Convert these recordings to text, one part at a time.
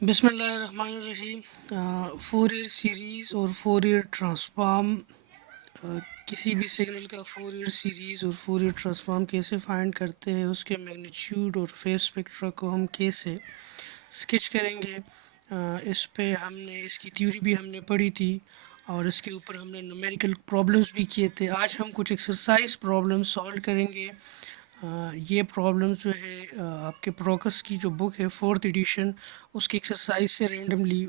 बिस्मिल्लाहिर्रहमानिर्रहीम। Fourier series और Fourier transform, किसी भी सिग्नल का फोरियर सीरीज़ और फोरियर ट्रांसफॉर्म कैसे फाइंड करते हैं, उसके मैग्नीट्यूड और फेज स्पेक्ट्रा को हम कैसे स्केच करेंगे। इस पे हमने इसकी थ्योरी भी हमने पढ़ी थी और इसके ऊपर हमने न्यूमेरिकल प्रॉब्लम्स भी किए थे। आज हम कुछ एक्सरसाइज प्रॉब्लम सॉल्व करेंगे। ये प्रॉब्लम जो है आपके प्रोकस की जो बुक है फोर्थ एडिशन, उसकी एक्सरसाइज से रेंडमली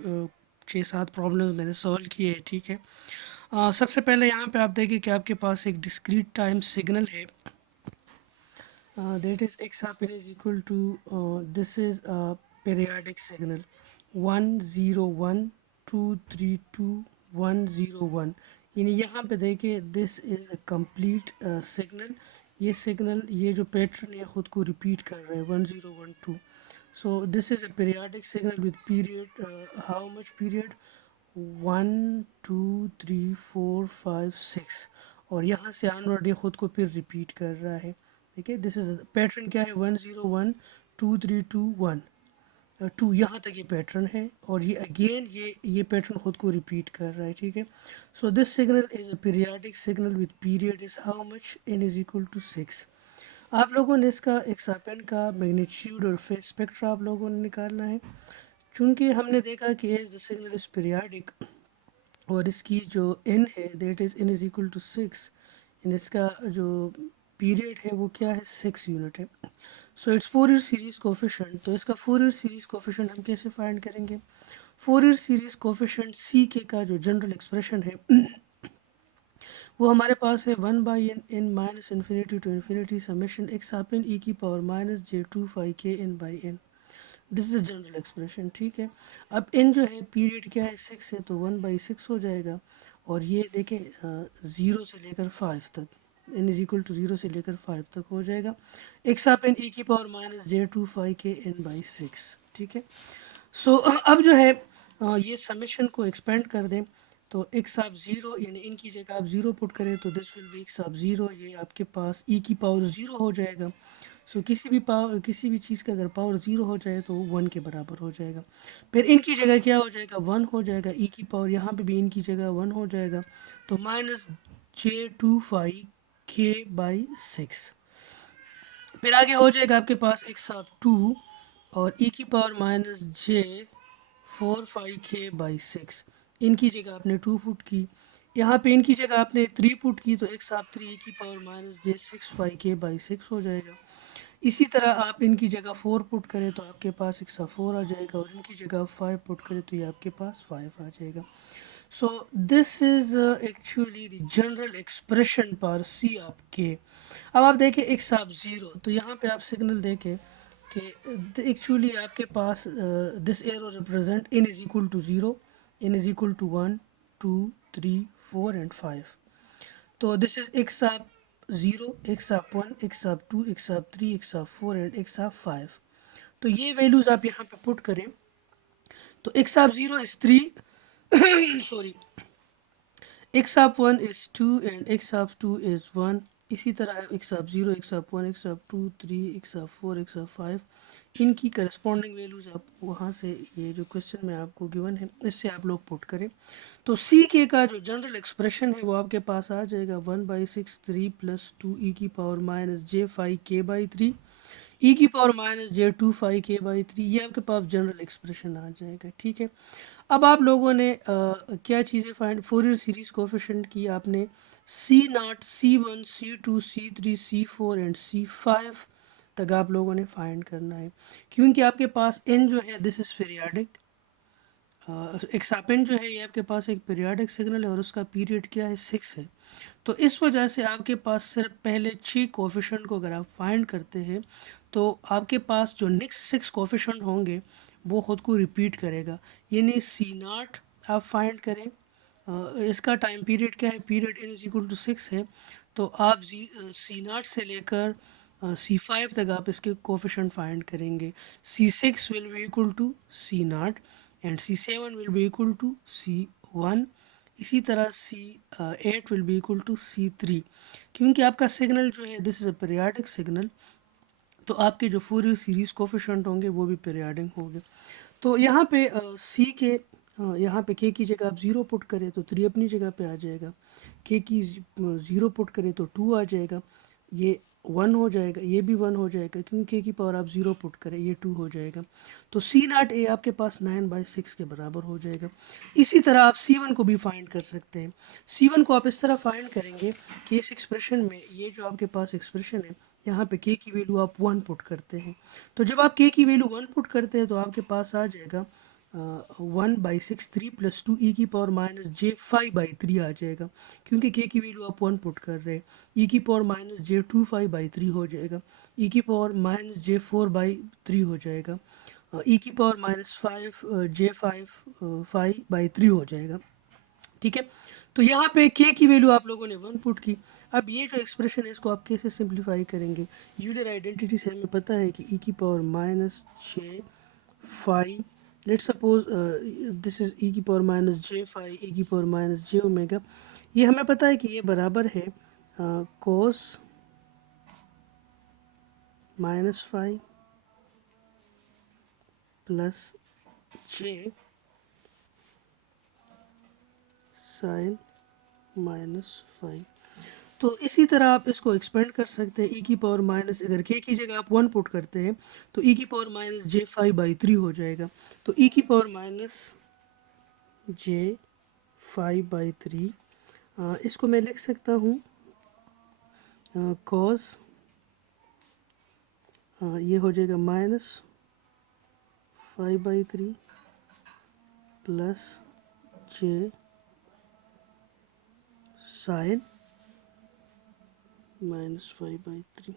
6-7 प्रॉब्लम्स मैंने सॉल्व किए हैं। ठीक है। सबसे पहले यहाँ पे आप देखिए कि आपके पास एक डिस्क्रीट टाइम सिग्नल है, that is x happen is equal to this is a periodic signal 101232101। यानी यहाँ पे देखिए this is a complete signal. ये सिग्नल, ये जो पैटर्न है खुद को रिपीट कर रहा है 1012। सो this is a periodic signal with period, how much period, 1 2 3 4 5 6। और यहाँ से ऑनवर्ड ये खुद को फिर रिपीट कर रहा है। ठीक है, दिस इज पैटर्न क्या है, 1 0 1 2 3 2 1 2, यहाँ तक ये पैटर्न है और ये अगेन ये पैटर्न खुद को रिपीट कर रहा है। ठीक है। So this signal is a periodic signal with period is how much, n is equal to 6। आप लोगों ने इसका एक्सापेंड का मैग्नीट्यूड और फेज स्पेक्ट्रा आप लोगों ने निकालना है। चूंकि हमने देखा कि as the signal is periodic और इसकी जो n है that is n is equal to 6, इन इसका जो पीरियड है वो क्या है, 6 यूनिट है। So it's Fourier series coefficient. तो इसका फोरियर सीरीज कोफिशिएंट हम कैसे फाइंड करेंगे। फोरियर सीरीज कोफिशिएंट सी के का जो जनरल एक्सप्रेशन है वो हमारे पास है 1/n minus infinity to infinity summation x हैपन e की power minus j2 5 k n/n। This is a general expression. ठीक है। अब n जो है पीरियड क्या है, 6 है, तो 1/6 हो जाएगा। और ये देखें 0 से लेकर 5 तक, n इज इक्वल टू 0 से लेकर 5 तक हो जाएगा। एक्स अपन e की power minus j2 5 k n/6। ठीक है। सो अब जो है ये समेशन को एक्सपेंड कर दें तो एक्स आप ज़ीरो, यानी इनकी जगह आप ज़ीरो पुट करें तो दिस विल बी एक्स आप ज़ीरो, ये आपके पास e की पावर ज़ीरो हो जाएगा। सो किसी भी चीज़ का अगर पावर ज़ीरो हो जाए तो वो 1 के बराबर हो जाएगा। फिर इनकी जगह क्या हो जाएगा, 1 हो जाएगा। e की पावर यहाँ पे भी इनकी जगह 1 हो जाएगा, तो माइनस j2 5 k/6। फिर आगे हो जाएगा आपके पास एक्स आप 2 और e की पावर माइनस j4 5 k/6। इनकी जगह आपने 2 पुट की, यहाँ पे इनकी जगह आपने 3 पुट की, तो एक्स आप 3 e की पावर माइनस j6 5 k/6 हो जाएगा। इसी तरह आप इनकी जगह 4 पुट करें तो आपके पास एक्स 4 आ जाएगा और इनकी जगह 5 पुट करें तो ये आपके पास 5 आ जाएगा। सो this is actually the general expression पर सी आप के। अब आप देखें एक्स आप ज़ीरो, तो यहाँ पे आप सिग्नल देखें कि एक्चुअली आपके पास this arrow represent n is equal to 0, n is equal to 1 2 3 4 and 5। तो this is x of 0, x of 1, x of 2, x आप 3, एक्स आप 4 एंड एक्स आप 5। तो ये वैल्यूज आप यहाँ पे पुट करें तो x of 0 is 3 sorry, x of 1 is 2 and x of 2 is 1। इसी तरह x of 0, x of 1, x of 2, 3, x of 4, x of 5, इनकी करस्पॉन्डिंग वैल्यूज आप वहाँ से, ये जो क्वेश्चन में आपको गिवन है इससे आप लोग पुट करें तो सी के का जो जनरल एक्सप्रेशन है वो आपके पास आ जाएगा 1/6 3 + 2 e की power minus j5 k/3 e की पावर माइनस j2 5 k/3। ये आपके पास जनरल एक्सप्रेशन आ जाएगा। ठीक है। अब आप लोगों ने क्या चीज़ें फाइंड, फोरियर सीरीज कोफिशिएंट की आपने C0, C1, C2, C3, C4 and C5 तक आप लोगों ने फाइंड करना है। क्योंकि आपके पास n जो है दिस इज़ पीरियाडिक, एक्सापेंड जो है ये आपके पास एक पीरियाडिक सिग्नल है और उसका पीरियड क्या है, 6 है। तो इस वजह से आपके पास सिर्फ पहले 6 कोफिशिएंट को अगर आप फाइंड करते हैं तो आपके पास जो नेक्स्ट 6 कोफिशिएंट होंगे वो ख़ुद को रिपीट करेगा। यानी C0 आप फाइंड करें, इसका टाइम पीरियड क्या है, period n is equal to 6 है। तो आप C0 से लेकर C5 तक आप इसके कोफिशिएंट फाइंड करेंगे। C6 will be equal to C0 and C7 will be equal to C1। इसी तरह C8 will be equal to C3। क्योंकि आपका सिग्नल जो है this is a periodic signal, तो आपके जो फोरियर सीरीज कोफिशिएंट होंगे वो भी पीरियाडिक होंगे। तो यहाँ पे सी के यहाँ पे के की जगह आप 0 पुट करें तो 3 अपनी जगह पे आ जाएगा। के की 0 पुट करें तो 2 आ जाएगा। ये 1 हो जाएगा, ये भी 1 हो जाएगा क्योंकि के की पावर आप 0 पुट करें, ये 2 हो जाएगा। तो सी नॉट ए आपके पास 9/6 के बराबर हो जाएगा। इसी तरह आप C1 को भी फाइंड कर सकते हैं। C1 को आप इस तरह फाइंड करेंगे कि इस एक्सप्रेशन में ये जो आपके पास एक्सप्रेशन है, यहाँ पे के की वैल्यू आप 1 पुट करते हैं। तो जब आप के की वैल्यू 1 पुट करते हैं तो आपके पास आ जाएगा 1/6 3 + 2 e की पावर माइनस जे 5/3 आ जाएगा क्योंकि के की वैल्यू आप 1 पुट कर रहे हैं। e की पावर माइनस जे 25/3 हो जाएगा। e की पावर माइनस जे 4/3 हो जाएगा। e की पावर माइनस 5/3 हो जाएगा। ठीक है, तो यहाँ पे k की वैल्यू आप लोगों ने 1 पुट की। अब ये जो एक्सप्रेशन है इसको आप कैसे सिंप्लीफाई करेंगे? यूलर आइडेंटिटी से हमें पता है कि e की power minus J 5, let's suppose this is e की पावर माइनस जे 5 e की पावर माइनस जे ओमेगा। ये हमें पता है कि ये बराबर है कोस -5 प्लस जे साइन -5। तो इसी तरह आप इसको एक्सपेंड कर सकते हैं। e की पावर माइनस, अगर k की जगह आप 1 पुट करते हैं तो e की पावर माइनस जे 5/3 हो जाएगा। तो e की पावर माइनस जे 5/3 इसको मैं लिख सकता हूँ कॉस ये हो जाएगा -5/3 प्लस जे साइन -5/3।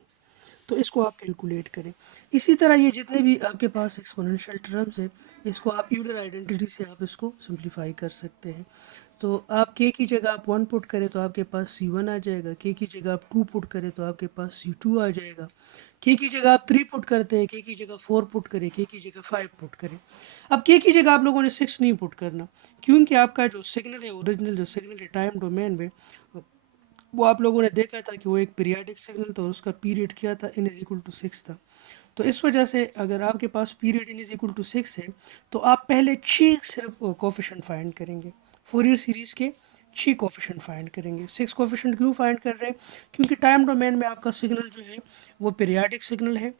तो इसको आप कैलकुलेट करें। इसी तरह ये जितने भी आपके पास एक्सपोनेंशियल टर्म्स है, इसको आप यूलर आइडेंटिटी से आप इसको सिंप्लीफाई कर सकते हैं। तो आप k की जगह आप 1 पुट करें तो आपके पास C1 आ जाएगा। k की जगह आप 2 पुट करें तो आपके पास C2 आ जाएगा। k की जगह आप 3 पुट करते हैं, k की जगह 4 पुट करें, k की जगह 5 पुट करें। अब k की जगह आप लोगों ने 6 नहीं पुट करना क्योंकि आपका जो सिग्नल है, ओरिजिनल जो सिग्नल है टाइम डोमेन में, वो आप लोगों ने देखा था कि वो एक पीरियाडिक सिग्नल था, उसका पीरियड क्या था, n=6 था। तो इस वजह से अगर आपके पास पीरियड n=6 है तो आप पहले 6 सिर्फ कोफिशिएंट फाइंड करेंगे। फोरियर सीरीज़ के 6 कोफिशिएंट फाइंड करेंगे। 6 कोफिशिएंट क्यों फाइंड कर रहे हैं? क्योंकि टाइम डोमेन में आपका सिग्नल जो है वो पीरियाडिक सिग्नल है,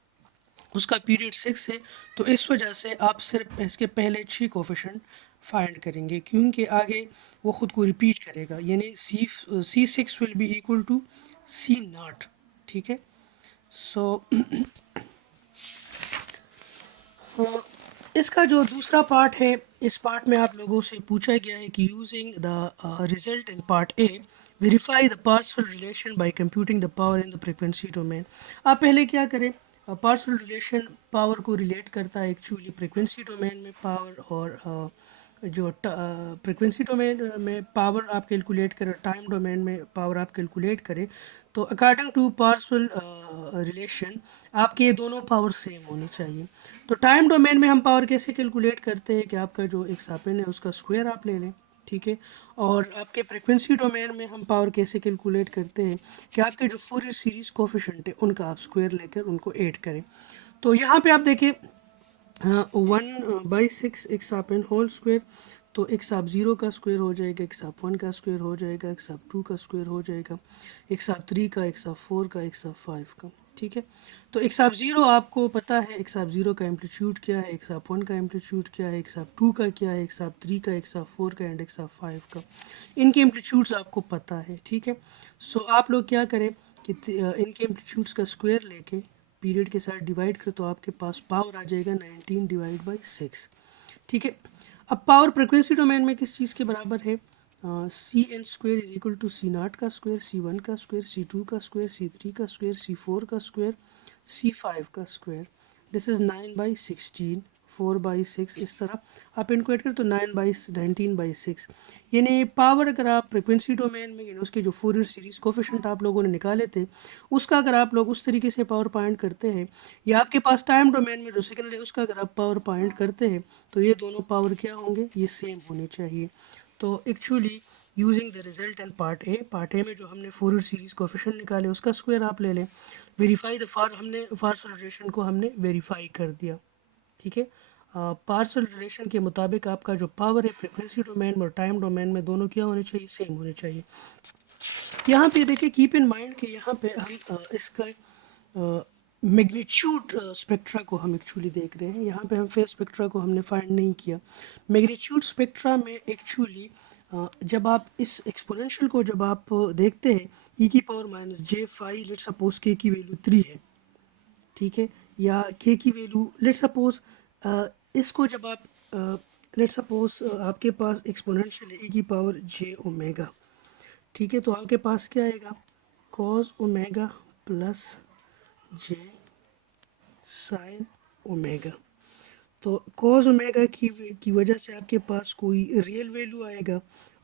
उसका पीरियड 6 है। तो इस वजह से आप सिर्फ इसके पहले 6 कोफिशिएंट फाइंड करेंगे क्योंकि आगे वो ख़ुद को रिपीट करेगा, यानी C6 will be equal to C0। ठीक है, सो इसका जो दूसरा पार्ट है, इस पार्ट में आप लोगों से पूछा गया है कि using the result in part A verify the partial relation bye computing the power in the frequency domain. आप पहले क्या करें, पार्शियल रिलेशन पावर को रिलेट करता है एक्चुअली फ्रीक्वेंसी डोमेन में पावर, और जो फ्रीक्वेंसी डोमेन में पावर आप कैलकुलेट करें, टाइम डोमेन में पावर आप कैलकुलेट करें। तो अकॉर्डिंग टू पार्शियल रिलेशन आपके ये दोनों पावर सेम होनी चाहिए। तो टाइम डोमेन में हम पावर कैसे कैलकुलेट करते हैं कि आपका जो एक सापेन है उसका स्क्वायर आप ले लें। ठीक है, और आपके फ्रीक्वेंसी डोमेन में हम पावर कैसे कैलकुलेट करते हैं कि आपके जो फोरियर सीरीज कोफिशिएंट है उनका आप स्क्वायर लेकर उनको ऐड करें। तो यहाँ पे आप देखिए 1/6 एक्स आप एन होल स्क्वायर, तो एक्स आप 0 का स्क्वायर हो जाएगा, एक्स आप 1 का स्क्वायर हो जाएगा, एक्स आप 2 का स्क्वायर हो जाएगा, एक्स आप 3 का, एक्स आप 4 का, एक्स आप 5 का। ठीक है, तो एक्स आप 0 आपको पता है, एक्स आप 0 का एम्पलीट्यूड क्या है, एक्स आप 1 का एम्पलीट्यूड क्या है, एक्स आप 2 का क्या है, एक्स आप 3 का, एक्स आप 4 का एंड एक्स आप 5 का। इनके एम्पलीट्यूड्स आपको पता है। ठीक है, सो आप लोग क्या करें कि इनके एम्पलीट्यूड्स का स्क्वायर लेके पीरियड के साथ डिवाइड कर तो आपके पास पावर आ जाएगा 19/6। ठीक है, अब पावर फ्रिक्वेंसी डोमेन में किस चीज़ के बराबर है? C(n) square is equal to C0 का स्क्वायर, C1 का स्क्वायर, C2 का स्क्वायर, C3 का स्क्वायर, C4 का स्क्वायर, C5 का स्क्वायर। दिस इज 9/16, 4/6, इस तरह आप इनको ऐड करें तो 19/6। यानी पावर अगर आप फ्रिक्वेंसी डोमेन में, यानी उसके जो फोरियर सीरीज कोफिशिएंट आप लोगों ने निकाले थे, उसका अगर आप लोग उस तरीके से पावर पॉइंट करते हैं, या आपके पास टाइम डोमेन में जो सिग्नल है उसका अगर आप पावर पॉइंट करते हैं, तो ये दोनों पावर क्या होंगे? ये सेम होने चाहिए। तो actually using the result and part A में जो हमने फोरियर सीरीज कोफिशिएंट निकाले उसका स्क्वायर आप ले लें, वेरीफाई द फार, हमने फार्स रिलेशन को हमने वेरीफाई कर दिया। ठीक है, पार्शियल रिलेशन के मुताबिक आपका जो पावर है फ्रीक्वेंसी डोमेन में और टाइम डोमेन में दोनों क्या होने चाहिए, सेम होने चाहिए। यहाँ पे देखिए कीप इन माइंड कि यहाँ पे हम इसका मैग्नीट्यूड स्पेक्ट्रा को हम एक्चुअली देख रहे हैं। यहाँ पे हम फेज स्पेक्ट्रा को हमने फाइंड नहीं किया। मैग्नीट्यूड स्पेक्ट्रा में एक्चुअली जब आप इस एक्सपोनेंशियल को जब आप देखते हैं ई की पावर माइनस जे फाइव, लेट सपोज के की वैल्यू 3 है, ठीक है, या के की वैल्यू लेट सपोज इसको जब आप लेट सपोज आपके पास एक्सपोनेंशियल है ई की पावर जे ओमेगा, ठीक है, तो आपके पास क्या आएगा, कॉस ओमेगा प्लस जे साइन ओमेगा। तो कॉस ओमेगा की वजह से आपके पास कोई रियल वैल्यू आएगा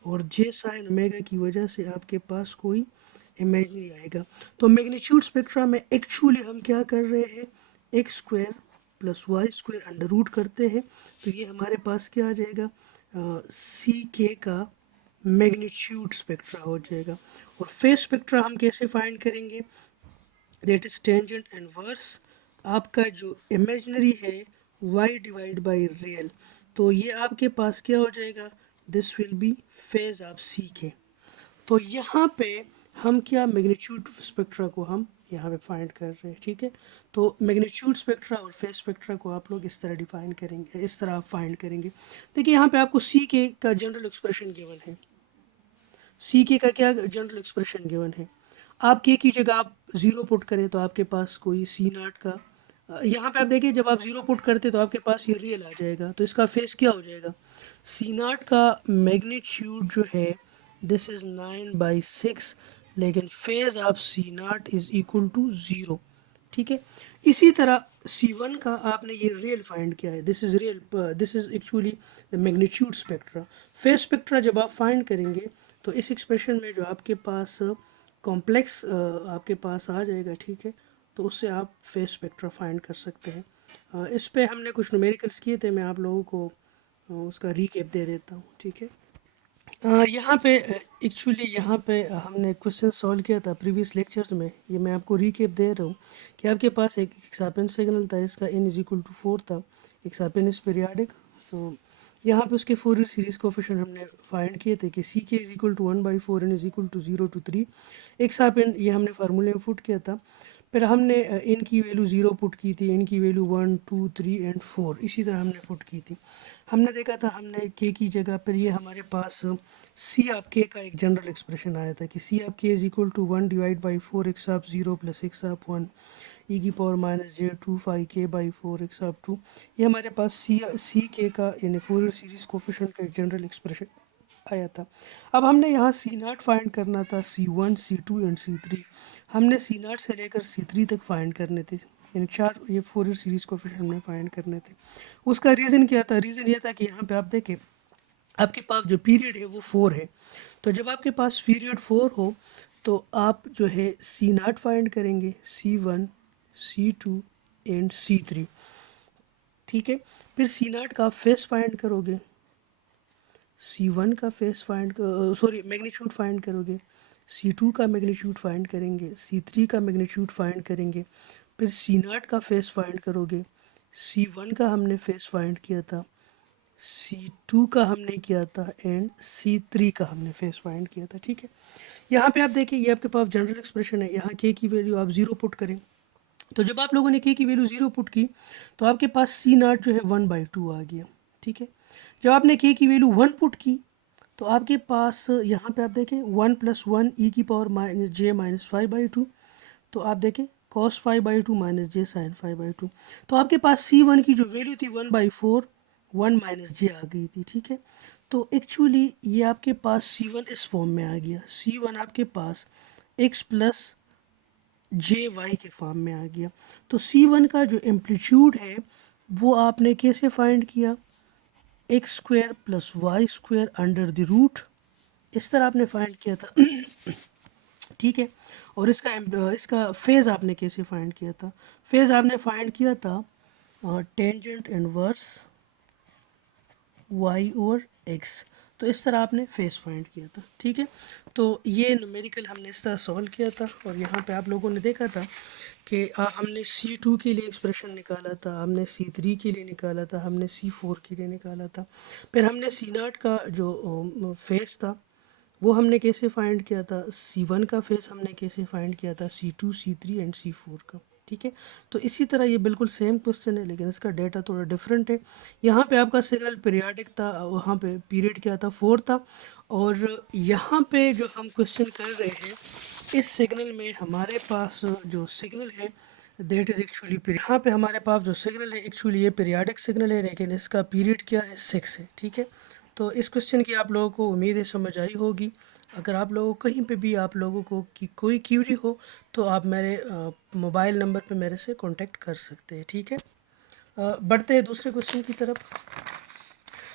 और जे साइन ओमेगा की वजह से आपके पास कोई इमेजिनरी आएगा। तो मैग्नीट्यूड स्पेक्ट्रा में एक्चुअली हम क्या कर रहे हैं, x square plus y square under root करते हैं, तो ये हमारे पास क्या आ जाएगा, सी के का मैग्नीट्यूड स्पेक्ट्रा हो जाएगा। और फेज स्पेक्ट्रा हम कैसे फाइंड करेंगे, that is tangent inverse, आपका जो इमेजिनरी है y डिवाइड बाई रियल, तो ये आपके पास क्या हो जाएगा, दिस विल बी फेज आप सी के। तो यहाँ पे हम क्या मैग्नीट्यूड स्पेक्ट्रा को हम यहाँ पे फाइंड कर रहे हैं, ठीक है। तो मैग्नीट्यूड स्पेक्ट्रा और फेज स्पेक्ट्रा को आप लोग इस तरह डिफाइन करेंगे, इस तरह आप फाइंड करेंगे। देखिए यहाँ पे आपको सी के का जनरल एक्सप्रेशन गिवन है, सी के का क्या जनरल एक्सप्रेशन गिवन है, आप के की जगह आप ज़ीरो पुट करें तो आपके पास कोई सी नाट का यहाँ पे आप देखिए जब आप ज़ीरो पुट करते तो आपके पास ये रियल आ जाएगा, तो इसका फेस क्या हो जाएगा, सी नाट का मैग्नीट्यूड जो है दिस इज़ 9/6, लेकिन फेज आप सी नाट इज़ इक्वल टू ज़ीरो, ठीक है। इसी तरह C1 का आपने ये रियल फाइंड किया है, this is real, this is actually the magnitude spectra. Phase spectra जब आप फाइंड करेंगे तो इस एक्सप्रेशन में जो आपके पास कॉम्प्लेक्स आपके पास आ जाएगा, ठीक है, तो उससे आप फेज स्पेक्ट्रा फाइंड कर सकते हैं। इस पे हमने कुछ न्यूमेरिकल्स किए थे, मैं आप लोगों को उसका रीकैप दे देता हूँ, ठीक है। यहाँ पे एक्चुअली यहाँ पे हमने क्वेश्चन सॉल्व किया था प्रीवियस लेक्चर्स में, ये मैं आपको रीकैप दे रहा हूँ कि आपके पास एक एक्सापेन सिग्नल था, इसका n इज इक्वल टू 4 था, एक्सापेन इज पीरियाडिक। सो यहाँ पे उसके फोरियर सीरीज कोफिशिएंट हमने फाइंड किए थे कि c k is equal to 1/4, n is equal to 0 to 3। एक्सापेन ये हमने फार्मूले में पुट किया था, फिर हमने n की वैल्यू 0 पुट की थी, n की वैल्यू 1 2 3 एंड 4 इसी तरह हमने पुट की थी। हमने देखा था हमने k की जगह पर ये हमारे पास c आप k का एक जनरल एक्सप्रेशन आया था कि c of k is equal to 1 divide by 4 x of 0 plus x of 1 e की power minus j 2 5 k by 4 x of 2। ये हमारे पास सी के का यानी फोरियर सीरीज कोफिशिएंट का एक जनरल एक्सप्रेशन आया था। अब हमने यहाँ सी नाट फाइंड करना था, C1 C2 एंड C3। हमने सी नाट से लेकर C3 तक फाइंड करने थे, यानी चार ये फोरियर सीरीज कोफिशिएंट हमने फाइंड करने थे। उसका रीज़न क्या था, रीज़न ये था कि यहाँ पे आप देखें आपके पास जो पीरियड है वो 4 है, तो जब आपके पास पीरियड 4 हो तो आप जो है सी नाट फाइंड करेंगे, C1 C2 एंड C3, ठीक है। फिर सी नाट का फेस फाइंड करोगे, C1 का face find sorry magnitude find करोगे, C2 का मैग्नीट्यूड फाइंड करेंगे, C3 का मैग्नीट्यूड फाइंड करेंगे, फिर C0 का फेस फाइंड करोगे, C1 का हमने फेस फाइंड किया था, C2 का हमने किया था एंड C3 का हमने फेस फाइंड किया था, ठीक है। यहाँ पे आप देखिए ये आपके पास जनरल एक्सप्रेशन है, यहाँ k की वैल्यू आप 0 पुट करें, तो जब आप लोगों ने k की वैल्यू 0 पुट की तो आपके पास C0 जो है 1/2 आ गया, ठीक है। जब आपने k की वैल्यू 1 पुट की तो आपके पास यहाँ पे आप देखें 1 + 1 e की पावर जे माइनस 5/2, तो आप देखें cos 5/2 माइनस जे साइन 5/2, तो आपके पास C1 की जो वैल्यू थी 1/4 1 माइनस जे आ गई थी, ठीक है। तो एक्चुअली ये आपके पास C1 इस फॉर्म में आ गया, C1 आपके पास x प्लस जे वाई के फॉर्म में आ गया। तो C1 का जो एम्पलीट्यूड है वो आपने कैसे फाइंड किया, x square plus y square under the root, इस तरह आपने फाइंड किया था, ठीक है। और इसका फेज आपने कैसे फाइंड किया था, फेज आपने फाइंड किया था tangent inverse y over x. तो इस तरह आपने फेस फाइंड किया था, ठीक है। तो ये न्यूमेरिकल हमने इस तरह सॉल्व किया था, और यहाँ पे आप लोगों ने देखा था कि हमने C2 के लिए एक्सप्रेशन निकाला था, हमने C3 के लिए निकाला था, हमने C4 के लिए निकाला था, फिर हमने C0 का जो फेस था वो हमने कैसे फाइंड किया था, C1 का फेस हमने कैसे फाइंड किया था, C2, C3 एंड C4 का, ठीक है। तो इसी तरह ये बिल्कुल सेम क्वेश्चन है, लेकिन इसका डेटा थोड़ा डिफरेंट है। यहाँ पे आपका सिग्नल पीरियाडिक था, वहाँ पे पीरियड क्या था, 4 था, और यहाँ पे जो हम क्वेश्चन कर रहे हैं इस सिग्नल में हमारे पास जो सिग्नल है दैट इज़ एक्चुअली, यहाँ पे हमारे पास जो सिग्नल है एक्चुअली ये पीरियाडिक सिग्नल है, लेकिन इसका पीरियड क्या है, 6 है, ठीक है। तो इस क्वेश्चन की आप लोगों को उम्मीद है समझ आई होगी। अगर आप लोगों को कहीं पे भी आप लोगों को की कोई क्यूरी हो तो आप मेरे मोबाइल नंबर पे मेरे से कांटेक्ट कर सकते हैं, ठीक है। बढ़ते हैं दूसरे क्वेश्चन की तरफ।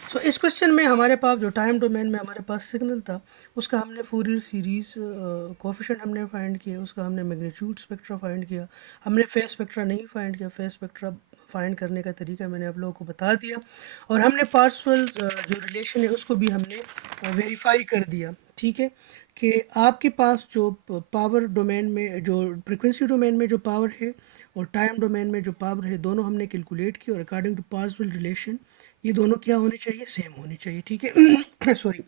सो इस क्वेश्चन में हमारे पास जो टाइम डोमेन में हमारे पास सिग्नल था उसका हमने फूरियर सीरीज़ कोफिशिएंट हमने फाइंड किया, उसका हमने मैग्नीट्यूड स्पेक्ट्रा फाइंड किया, हमने फेस स्पेक्ट्रा नहीं फाइंड किया। फेस स्पेक्ट्रा फाइंड करने का तरीका मैंने आप लोगों को बता दिया, और हमने पार्शियल जो रिलेशन है उसको भी हमने वेरीफाई कर दिया, ठीक है, कि आपके पास जो पावर डोमेन में जो फ्रिक्वेंसी डोमेन में जो पावर है और टाइम डोमेन में जो पावर है दोनों हमने कैलकुलेट किया, और अकॉर्डिंग टू पार्शियल रिलेशन ये दोनों क्या होने चाहिए, सेम होने चाहिए, ठीक है। Sorry.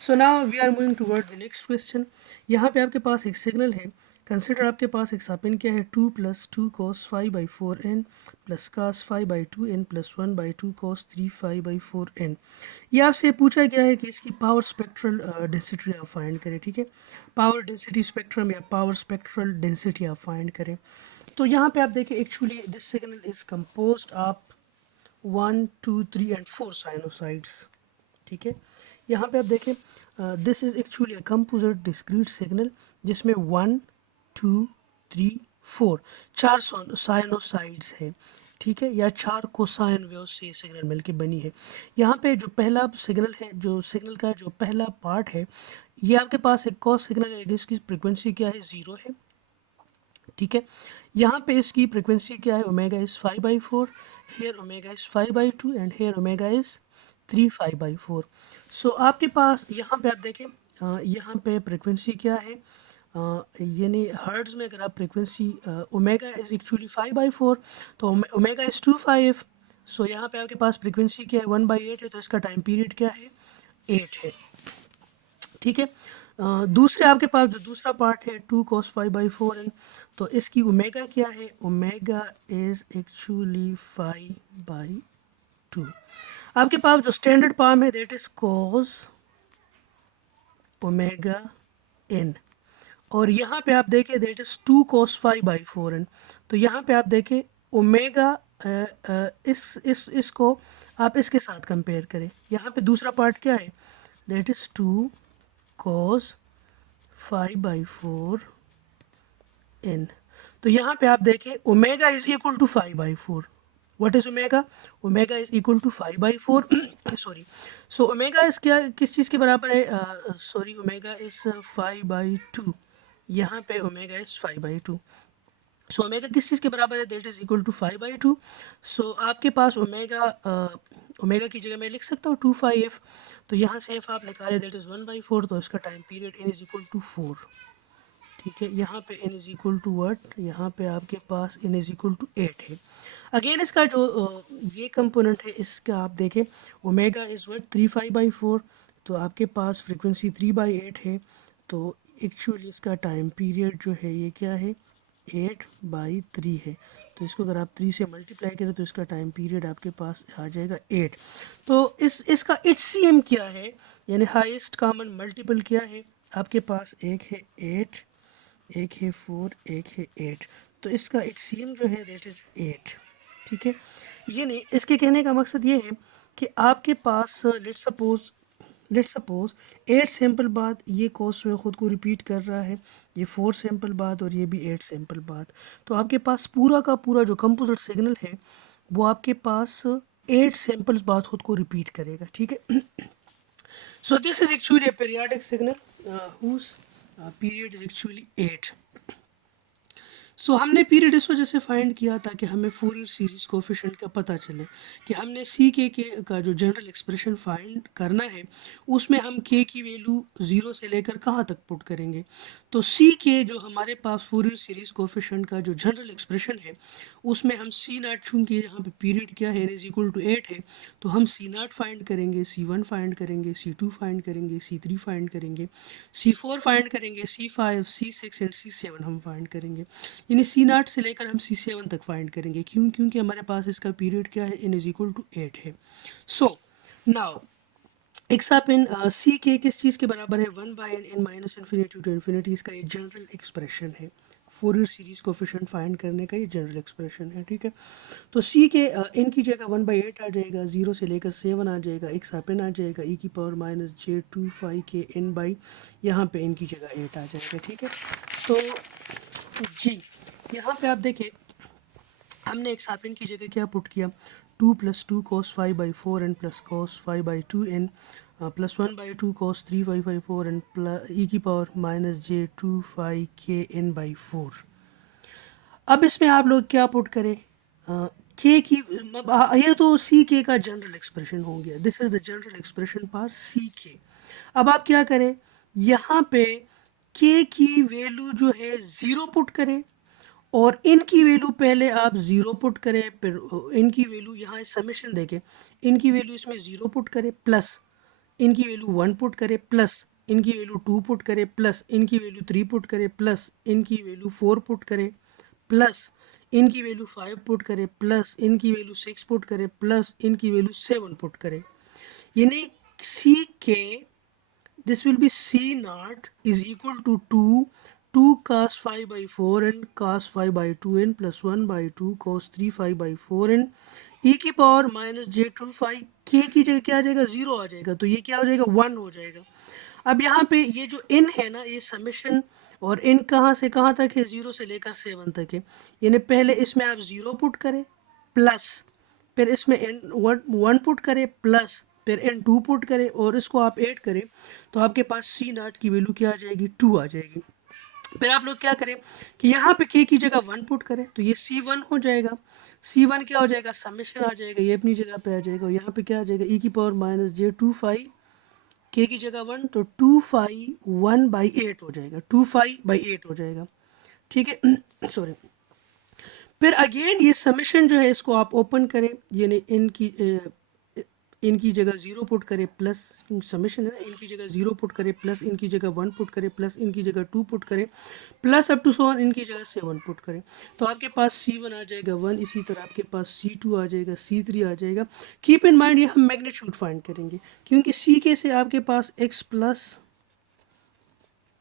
So now we are moving toward the next question. यहाँ पे आपके पास एक सिग्नल है, कंसिडर आपके पास एक सापिन क्या है, 2 + 2 cos 5/4n plus cos 5/2n plus 1/2 cos 3 5/4n। ये आपसे पूछा गया है कि इसकी पावर स्पेक्ट्रल डेंसिटी आप फाइंड करें, ठीक है। पावर डेंसिटी स्पेक्ट्रम या पावर स्पेक्ट्रल डेंसिटी आप फाइंड करें। तो यहाँ पे आप देखें actually this signal is composed of 1 2 3 and 4 साइनोसाइड्स, ठीक है। यहाँ पे आप देखें this is actually a composite discrete signal जिसमें 1 2 3 4 चार साइनोसाइड्स है, ठीक है, या 4 कोसाइन वेव से सिग्नल मिलके बनी है। यहाँ पे जो पहला सिग्नल है, जो सिग्नल का जो पहला पार्ट है ये आपके पास एक कॉस सिग्नल है जिसकी फ्रिक्वेंसी क्या है, 0 है, ठीक है। यहाँ पे इसकी फ्रिक्वेंसी क्या है, omega is 5/4, here omega is 5/2 and here omega is 3 5/4। So आपके पास यहाँ पे आप देखें यहाँ पे फ्रिक्वेंसी क्या है, यानी हर्ट्ज में अगर आप फ्रिक्वेंसी ओमेगा इज एक्चुअली 5/4 तो ओमेगा इज 2/5। सो यहाँ पे आपके पास फ्रिक्वेंसी क्या है, 1/8 है, तो इसका टाइम पीरियड क्या है, 8 है, ठीक है। दूसरे आपके पास जो दूसरा पार्ट है 2 cos 5/4n, तो इसकी ओमेगा क्या है, ओमेगा इज एक्चुअली 5/2। आपके पास जो स्टैंडर्ड पाम है that is cos omega n, और यहाँ पे आप देखें दैट इज 2 cos 5/4n। तो यहाँ पे आप देखें ओमेगा इसको आप इसके साथ कंपेयर करें, यहाँ पे दूसरा पार्ट क्या है, दैट इज 2 cos 5/4 n। तो यहाँ पे आप देखें omega is equal to 5/4। What is omega, omega is equal to 5/4 sorry. So omega is क्या, किस चीज़ के बराबर है, सॉरी, ओमेगा इज 5/2। यहाँ पे ओमेगा इज 5/2। सो ओमेगा किस चीज़ के बराबर है, दैट इज इक्वल टू 5/2। सो आपके पास ओमेगा ओमेगा की जगह मैं लिख सकता हूँ 2/5f, तो यहाँ से f आप निकाले दैट इज़ 1/4, तो इसका time period n is equal to 4, ठीक है। यहाँ पे n is equal to what, यहाँ पे आपके पास n इज इक्वल टू 8 है। अगेन इसका जो ये कंपोनेंट है इसका आप देखें ओमेगा इज वट 3/5/4, तो आपके पास फ्रीक्वेंसी 3/8 है, तो एक्चुअली इसका टाइम पीरियड जो है ये क्या है, 8/3 है। तो इसको अगर आप 3 से मल्टीप्लाई करें तो इसका टाइम पीरियड आपके पास आ जाएगा 8। तो इसका HCM क्या है, यानी हाईएस्ट कॉमन मल्टीपल क्या है, आपके पास एक है 8, एक है 4, एक है 8, तो इसका HCM जो है दैट इज़ 8, ठीक है। ये नहीं, इसके कहने का मकसद ये है कि आपके पास लेट सपोज 8 सैंपल बाद ये कोर्स में ख़ुद को रिपीट कर रहा है, ये 4 सैंपल बाद और ये भी 8 सैंपल बाद, तो आपके पास पूरा का पूरा जो कंपोजिट सिग्नल है वो आपके पास 8 सैंपल्स बाद ख़ुद को रिपीट करेगा, ठीक है। So this is actually a periodic signal whose period is actually 8. सो हमने पीरियड इस वजह से फाइंड किया ताकि हमें फूरियर सीरीज कोफिशिएंट का पता चले कि हमने सी के का जो जनरल एक्सप्रेशन फाइंड करना है उसमें हम के की वैल्यू 0 से लेकर कहाँ तक पुट करेंगे। तो सी के जो हमारे पास फूरियर सीरीज कोफिशिएंट का जो जनरल एक्सप्रेशन है उसमें हम सी नाट चूँकि यहाँ पे पीरियड क्या है इज इक्वल टू 8 है, तो हम सी नाट फाइंड करेंगे, सी वन फाइंड करेंगे, सी टू फाइंड करेंगे, सी थ्री फाइंड करेंगे, सी फोर फाइंड करेंगे, C five, C six and C seven हम फाइंड करेंगे। यानी सी नाट से लेकर हम सी सेवन तक फाइंड करेंगे। क्यों? क्योंकि हमारे पास इसका पीरियड क्या है, n इज इक्वल टू 8 है। So now x of n c k किस चीज़ के बराबर है, 1 by n minus infinity to infinity. इसका ये जनरल एक्सप्रेशन है, फोरियर सीरीज कोफिशिएंट फाइंड करने का ये जनरल एक्सप्रेशन है। ठीक है, तो सी के एन की जगह 1/8 आ जाएगा, 0 से लेकर 7 आ जाएगा, एक्स ऑफ एन आ जाएगा ई की पावर माइनस j25 के एन बाई यहाँ पे एन की जगह 8 आ जाएगा। ठीक है, तो जी यहाँ पे आप देखें हमने एक्स ऑफ एन की जगह क्या पुट किया, 2 + 2 cos 5/4 n plus cos 5/2 n plus 1/2 cos 3/4 n e की पावर माइनस j25 के एन बाई 4। अब इसमें आप लोग क्या पुट करें, के की ये तो सी के का जनरल एक्सप्रेशन हो गया, this is the general expression for C K. अब आप क्या करें, यहाँ पे के की वैल्यू जो है 0 पुट करें और इनकी वैल्यू पहले आप 0 पुट करें, फिर इनकी वैल्यू यहाँ समेशन देखें, इनकी वैल्यू इसमें 0 पुट करें प्लस इनकी वैल्यू 1 पुट करें प्लस इनकी वैल्यू 2 पुट करें प्लस इनकी वैल्यू 3 पुट करें प्लस इनकी वैल्यू 4 पुट करें प्लस इनकी वैल्यू 5 पुट करें प्लस इनकी वैल्यू 6 पुट करें प्लस इनकी वैल्यू 7 पुट करें। यानी सी के this will be C naught is equal to 2 cos 5/4 and cos 5/2 n plus 1/2 cos 3 5/4 n e की पावर माइनस j25 k की जगह क्या आ जाएगा, 0 आ जाएगा, तो ये क्या हो जाएगा, 1 हो जाएगा। अब यहाँ पे ये जो n है ना, ये समेशन और n कहाँ से कहाँ तक है, 0 से लेकर 7 तक है। यानी पहले इसमें आप 0 पुट करें प्लस फिर इसमें एन वन पुट करें प्लस फिर एन टू पुट करें और इसको आप ऐड करें तो आपके पास सी नाट की वैल्यू क्या आ जाएगी, 2 आ जाएगी। फिर आप लोग क्या करें कि यहाँ पे के की जगह 1 पुट करें तो ये C1 हो जाएगा, C1 क्या हो जाएगा, समेशन आ जाएगा, ये अपनी जगह पे आ जाएगा और यहाँ पे क्या आ जाएगा, ई की पावर माइनस j25 के की जगह 1 तो 25 1/8 हो जाएगा, 25/8 हो जाएगा। ठीक है सॉरी, फिर अगेन ये समेशन जो है इसको आप ओपन करें, यानी इनकी जगह 0 पुट करें प्लस समेशन है ना, इनकी जगह 0 पुट करें प्लस इनकी जगह 1 पुट करें प्लस इनकी जगह 2 पुट करें plus up to so on इनकी जगह 7 पुट करें तो आपके पास C1 आ जाएगा 1, इसी तरह आपके पास C2 आ जाएगा, C3 आ जाएगा। कीप इन माइंड ये हम मैग्नीट्यूड फाइंड करेंगे क्योंकि सी के से आपके पास x प्लस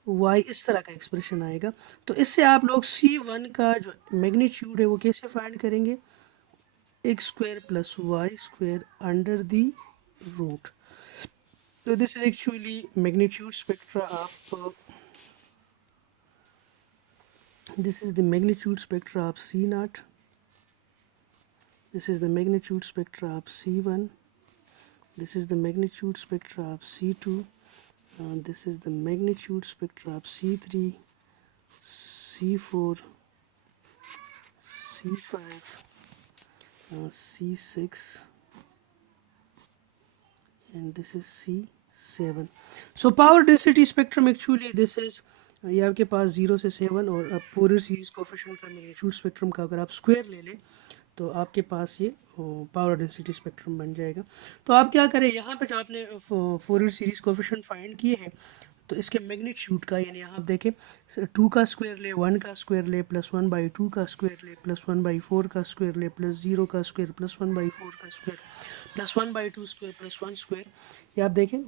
y इस तरह का एक्सप्रेशन आएगा, तो इससे आप लोग C1 का जो मैग्नीट्यूड है वो कैसे फाइंड करेंगे, x square plus y square under the root. So this is actually magnitude spectra of this is the magnitude spectra of C naught. This is the magnitude spectra of C1. This is the magnitude spectra of C2. This is the magnitude spectra of C3, C4, C5, C6, and this is C7. So power density spectrum actually this is ये आपके पास 0 से 7 और अब पूरे series coefficient का magnitude spectrum का अगर आप स्क्वायर ले लें तो आपके पास ये पावर डेंसिटी स्पेक्ट्रम बन जाएगा। तो आप क्या करें, यहाँ पे जो आपने फोरियर सीरीज कोफिशिएंट फाइंड किए हैं तो इसके मैग्नीट्यूड का, यानी यहाँ आप देखें 2 का स्क्वायर ले, 1 का स्क्वायर ले, प्लस 1/2 का स्क्वायर ले, प्लस 1/4 का स्क्वायर ले, प्लस 0 का स्क्वायर, प्लस 1/4 का square, plus 1/2 square, plus 1 square, ये आप देखें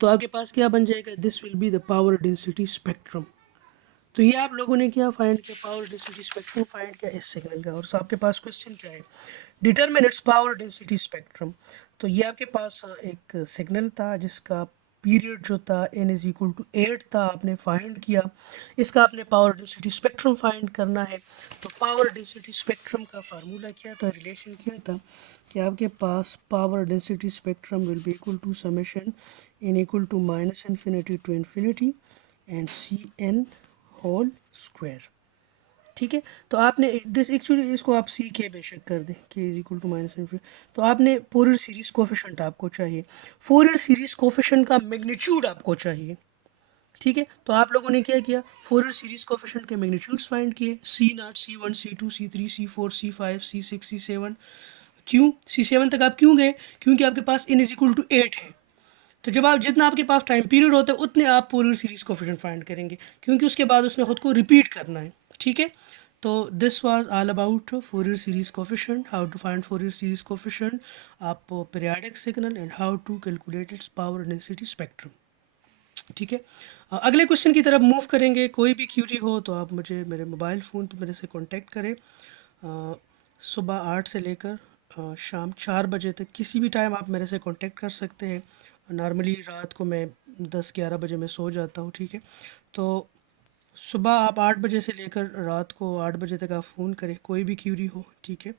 तो आपके पास क्या बन जाएगा, this will be the power density spectrum. तो ये आप लोगों ने क्या फाइंड किया, पावर डेंसिटी स्पेक्ट्रम फाइंड किया इस सिग्नल का। और आपके पास क्वेश्चन क्या है, determine it's power density spectrum. तो ये आपके पास एक सिग्नल था जिसका पीरियड जो था n इज इक्वल टू 8 था, आपने फाइंड किया, इसका आपने पावर डेंसिटी स्पेक्ट्रम फाइंड करना है। तो पावर डेंसिटी स्पेक्ट्रम का फार्मूला क्या था, रिलेशन क्या था कि आपके पास power density spectrum will be equal to summation n equal to minus infinity to infinity and C N whole square. ठीक है। तो आपने दिस एक्चुअली इसको आप सी के बेशक कर दें k is equal to minus infinity. तो आपने फोरियर सीरीज कोफिशिएंट आपको चाहिए, फोरियर सीरीज कोफिशिएंट का मैग्नीट्यूड आपको चाहिए। ठीक है, तो आप लोगों ने क्या किया, फोरियर सीरीज कोफिशिएंट के मैग्नीट्यूड्स फाइंड किए, C0, C1, C2, C3, C4, C5, C6, C7। क्यों C7 तक आप क्यों गए? क्योंकि आपके पास n इज इक्वल टू 8 है। तो जब आप जितना आपके पास टाइम पीरियड होता है उतने आप फोरियर सीरीज कोफिशिएंट फाइंड करेंगे, क्योंकि उसके बाद उसने खुद को रिपीट करना है। ठीक है, तो this was all about Fourier series coefficient, how to find Fourier series coefficient, आप periodic signal and how to calculate its power density spectrum. ठीक है, अगले क्वेश्चन की तरफ मूव करेंगे। कोई भी क्यूरी हो तो आप मुझे मेरे मोबाइल फ़ोन पे मेरे से कांटेक्ट करें। सुबह 8 से लेकर शाम 4 बजे तक किसी भी टाइम आप मेरे से कांटेक्ट कर सकते हैं। नॉर्मली रात को मैं 10-11 बजे मैं सो जाता हूँ। ठीक है, तो सुबह आप 8 बजे से लेकर रात को 8 बजे तक आप फ़ोन करें, कोई भी क्यूरी हो। ठीक है,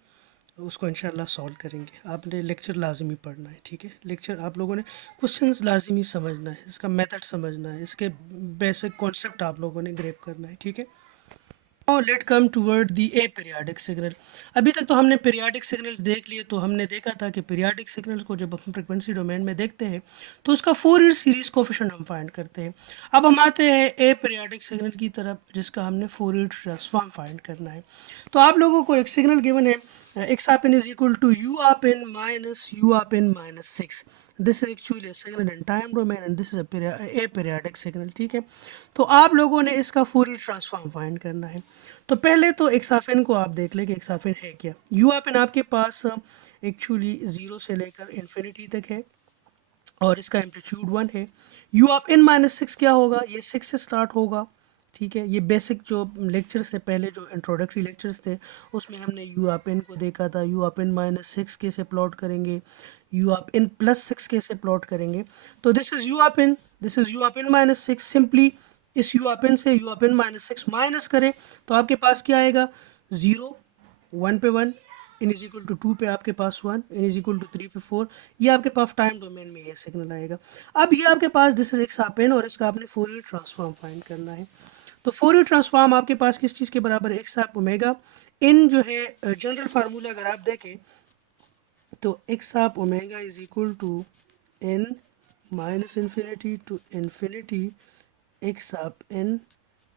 उसको इंशाल्लाह सॉल्व करेंगे। आपने लेक्चर लाजमी पढ़ना है। ठीक है, लेक्चर आप लोगों ने क्वेश्चंस लाजमी समझना है, इसका मेथड समझना है, इसके बेसिक कॉन्सेप्ट आप लोगों ने ग्रेप करना है। ठीक है, now let come toward the A periodic signal. अभी तक तो हमने पीरियाडिक सिग्नल्स देख लिए। तो हमने देखा था कि पीरियाडिक सिग्नल्स को जब हम फ्रिक्वेंसी डोमेन में देखते हैं तो उसका फोरियर सीरीज कोफिशिएंट हम फाइंड करते हैं। अब हम आते हैं ए पीरियाडिक सिग्नल की तरफ जिसका हमने फोरियर ट्रांसफॉर्म फाइंड करना है। तो आप लोगों को एक सिग्नल गिवन है, x आप n is equal to u of n minus u of n minus 6। This is actually a signal in time domain and this is a periodic signal। ठीक है, तो आप लोगों ने इसका फूरियर ट्रांसफॉर्म फाइंड करना है। तो पहले तो एक्स ऑफ एन को आप देख लें कि एक्स ऑफ एन है क्या। यू ऑफ एन आपके पास एक्चुअली 0 से लेकर इन्फिनिटी तक है और इसका एम्पलीट्यूड 1 है। यू ऑफ एन माइनस 6 क्या होगा, ये 6 से स्टार्ट होगा। ठीक है, ये बेसिक जो लेक्चर्स थे पहले, जो इंट्रोडक्टरी लेक्चर्स थे उसमें हमने यू ऑफ एन को देखा था। यू ऑफ एन माइनस 6 कैसे प्लॉट करेंगे, यू ऑफ एन प्लस 6 कैसे प्लॉट करेंगे। तो this is u of n, this is u of n minus 6। Simply इस यू ऑफ एन से u of n minus 6 minus करें तो आपके पास क्या आएगा, 0, 1 पे 1, n इज इक्वल टू 2 पे आपके पास 1, n इज इक्वल टू 3 पे 4। ये आपके पास टाइम डोमेन में ये सिग्नल आएगा। अब ये आपके पास this is X of N और इसका आपने फोरियर ट्रांसफॉर्म फाइंड करना है। तो फोरियर ट्रांसफॉर्म आपके पास किस चीज़ के बराबर है, एक्स ऑफ ओमेगा। इन जो है जनरल फार्मूला अगर आप देखें तो x of omega is equal to n minus infinity to infinity x of n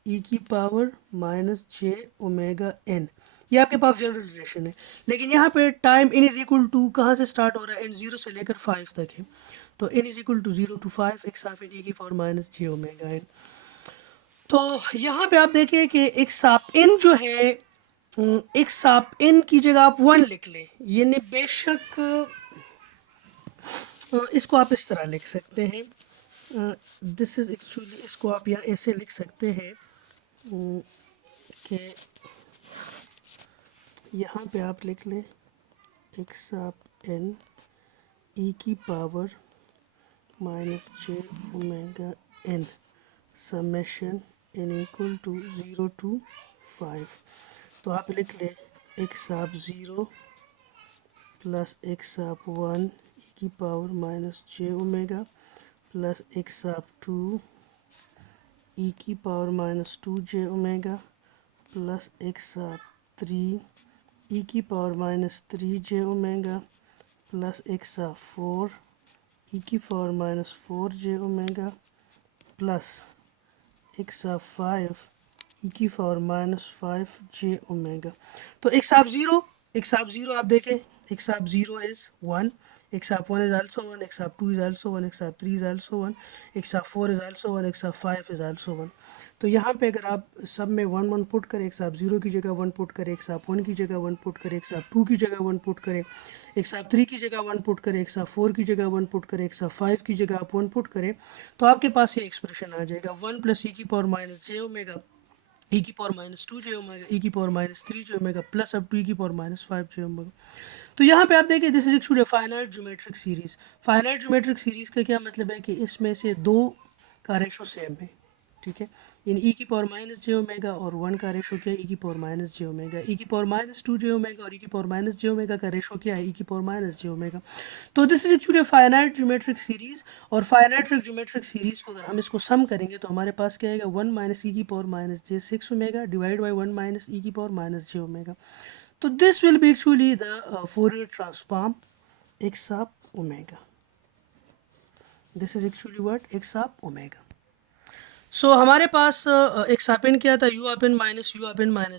e की पावर माइनस जे ओमेगा एन। ये आपके पास जनरल रिलेशन है। लेकिन यहाँ पे time n is equal to कहाँ से स्टार्ट हो रहा है, n 0 से लेकर 5 तक है। तो n is equal to 0 to 5 x of n e की पावर माइनस जे ओमेगा एन। तो यहाँ पे आप देखिए कि एक्स ऑफ एन जो है, एक्स ऑफ एन की जगह आप 1 लिख लें। ये ने बेशक इसको आप इस तरह लिख सकते हैं। दिस इज एक्चुअली इसको आप यहाँ ऐसे लिख सकते हैं कि यहाँ पे आप लिख लें एक्स ऑफ एन ई की power minus J omega n summation n equal to 0 to 5। तो आप लिख लें x of 0 plus x of 1 e की power minus J omega plus x of 2 e की power minus 2 j omega plus x of 3 e की power minus 3 j omega plus x of 4 e की power minus 4 j omega plus x of 5 ई की power minus 5 जे omega. तो x of 0 आप देखें, x of 0 is 1, x of 1 is also 1, x of 2 is also 1, x of 3 is also 1, x of 4 is also 1, x of 5 is also 1। तो यहाँ पे अगर आप सब में 1 1 पुट करें, x of 0 की जगह 1 पुट करें, x of 1 की जगह 1 पुट करें, x of 2 की जगह 1 पुट करें, x of 3 की जगह 1 पुट करें, x of 4 की जगह 1 पुट करें, x of 5 की जगह आप 1 पुट करें, तो आपके पास ये एक्सप्रेशन आ जाएगा 1 प्लस ई की पावर माइनस जे ओमेगा ई की पावर माइनस 2 जे ओमेगा ई की power minus 3 j omega plus अब 2 ई की पावर माइनस 5 जे ओमेगा। तो यहाँ पे आप देखिए this is actually finite geometric series. Finite geometric series का क्या मतलब है कि इसमें से दो का रेशो सेम है। ठीक है। इन ई की पावर माइनस जे ओमेगा और 1 का रेशो क्या है, ई की पावर माइनस जे ओमेगा। ई की पावर माइनस 2 जे ओमेगा और ई की पावर माइनस जे ओमेगा का रेशो क्या है, ई की पावर माइनस जे ओमेगा। तो this is actually finite geometric series, और फाइनाइट ज्योमेट्रिक सीरीज को अगर हम इसको सम करेंगे तो हमारे पास क्या आएगा, 1 माइनस ई की power minus J 6 omega divide by 1 minus E की पावर माइनस जे ओमेगा। तो this will be actually the Fourier transform X of omega. This is actually what, X of omega. So हमारे पास एक सापेन क्या था, you open minus